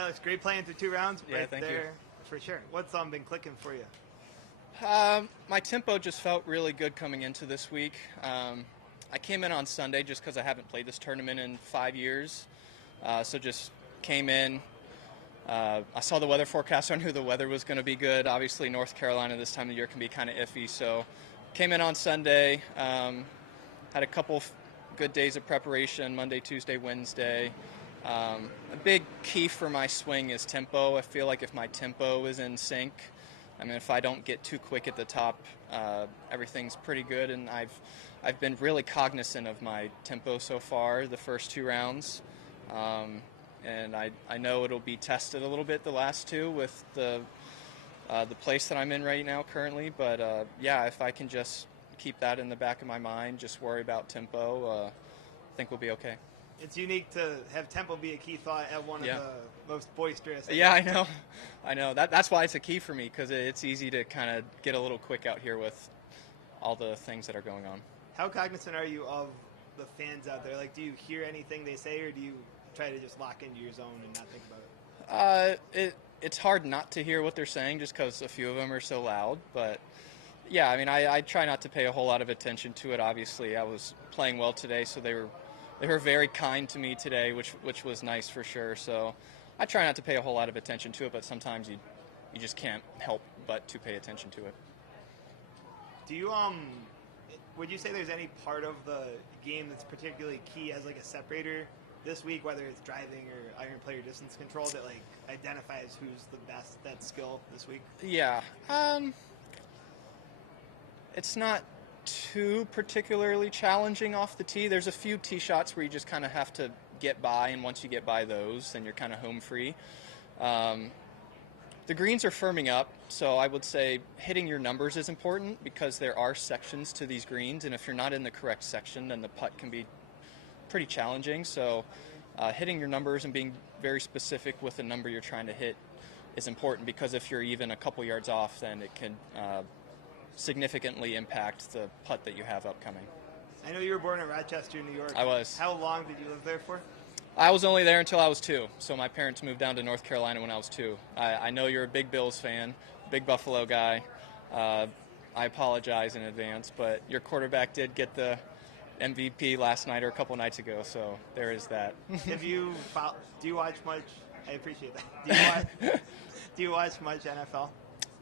Yeah, it's great playing through 2 rounds. Yeah, right thank there, you. for sure. What's been clicking for you? My tempo just felt really good coming into this week. I came in on Sunday just because I haven't played this tournament in 5 years. So just came in. I saw the weather forecast, so I knew the weather was going to be good. Obviously, North Carolina this time of year can be kind of iffy. So came in on Sunday. Had a couple good days of preparation, Monday, Tuesday, Wednesday. A big key for my swing is tempo. I feel like if my tempo is in sync, I mean, if I don't get too quick at the top, everything's pretty good. And I've been really cognizant of my tempo so far, the first 2 rounds. And I know it'll be tested a little bit the last 2 with the place that I'm in right now currently. But yeah, if I can just keep that in the back of my mind, just worry about tempo, I think we'll be okay. It's unique to have tempo be a key thought at one of the most boisterous. Yeah, I know. That's why it's a key for me, because it's easy to kind of get a little quick out here with all the things that are going on. How cognizant are you of the fans out there? Like, do you hear anything they say, or do you try to just lock into your zone and not think about it? It's hard not to hear what they're saying just because a few of them are so loud. But yeah, I mean, I try not to pay a whole lot of attention to it. Obviously, I was playing well today, so they were very kind to me today, which was nice for sure. So I try not to pay a whole lot of attention to it, but sometimes you just can't help but to pay attention to it. Do you would you say there's any part of the game that's particularly key as like a separator this week, whether it's driving or iron play or distance control, that like identifies who's the best at that skill this week? Yeah. It's not too particularly challenging off the tee. There's a few tee shots where you just kind of have to get by, and once you get by those, then you're kind of home free. The greens are firming up, so I would say hitting your numbers is important because there are sections to these greens, and if you're not in the correct section, then the putt can be pretty challenging. So hitting your numbers and being very specific with the number you're trying to hit is important, because if you're even a couple yards off, then it can significantly impact the putt that you have upcoming. I know you were born in Rochester, New York. I was. How long did you live there for? I was only there until I was 2, so my parents moved down to North Carolina when I was 2. I know you're a big Bills fan, big Buffalo guy. I apologize in advance, but your quarterback did get the MVP last night or a couple nights ago, so there is that. Do you watch much? I appreciate that. Do you watch much NFL?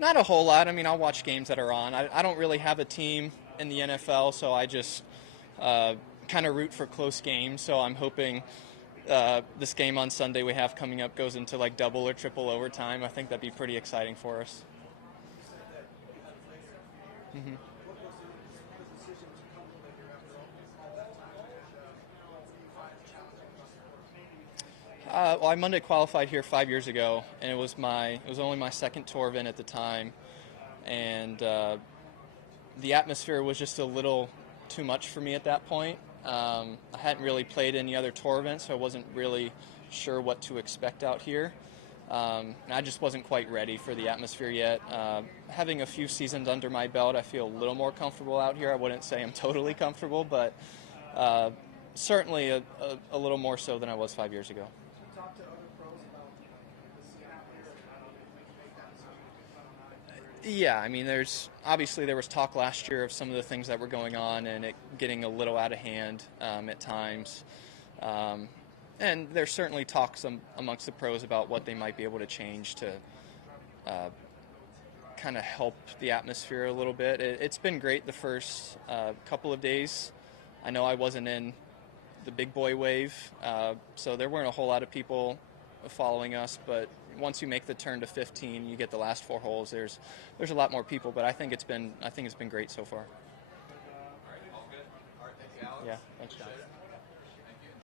Not a whole lot. I mean, I'll watch games that are on. I don't really have a team in the NFL, so I just kind of root for close games. So I'm hoping this game on Sunday we have coming up goes into like double or triple overtime. I think that'd be pretty exciting for us. Mm-hmm. Well, I Monday qualified here 5 years ago, and it was only my second tour event at the time, and the atmosphere was just a little too much for me at that point. I hadn't really played any other tour events, so I wasn't really sure what to expect out here. And I just wasn't quite ready for the atmosphere yet. Having a few seasons under my belt, I feel a little more comfortable out here. I wouldn't say I'm totally comfortable, but certainly a little more so than I was 5 years ago. Yeah, I mean, there was talk last year of some of the things that were going on and it getting a little out of hand at times. And there's certainly talks amongst the pros about what they might be able to change to kind of help the atmosphere a little bit. It's been great the first couple of days. I know I wasn't in the big boy wave, so there weren't a whole lot of people following us, but once you make the turn to 15, you get the last 4 holes. There's a lot more people, but I think it's been great so far. All right, all good. All right, thank you, Alex. Yeah, thanks, John.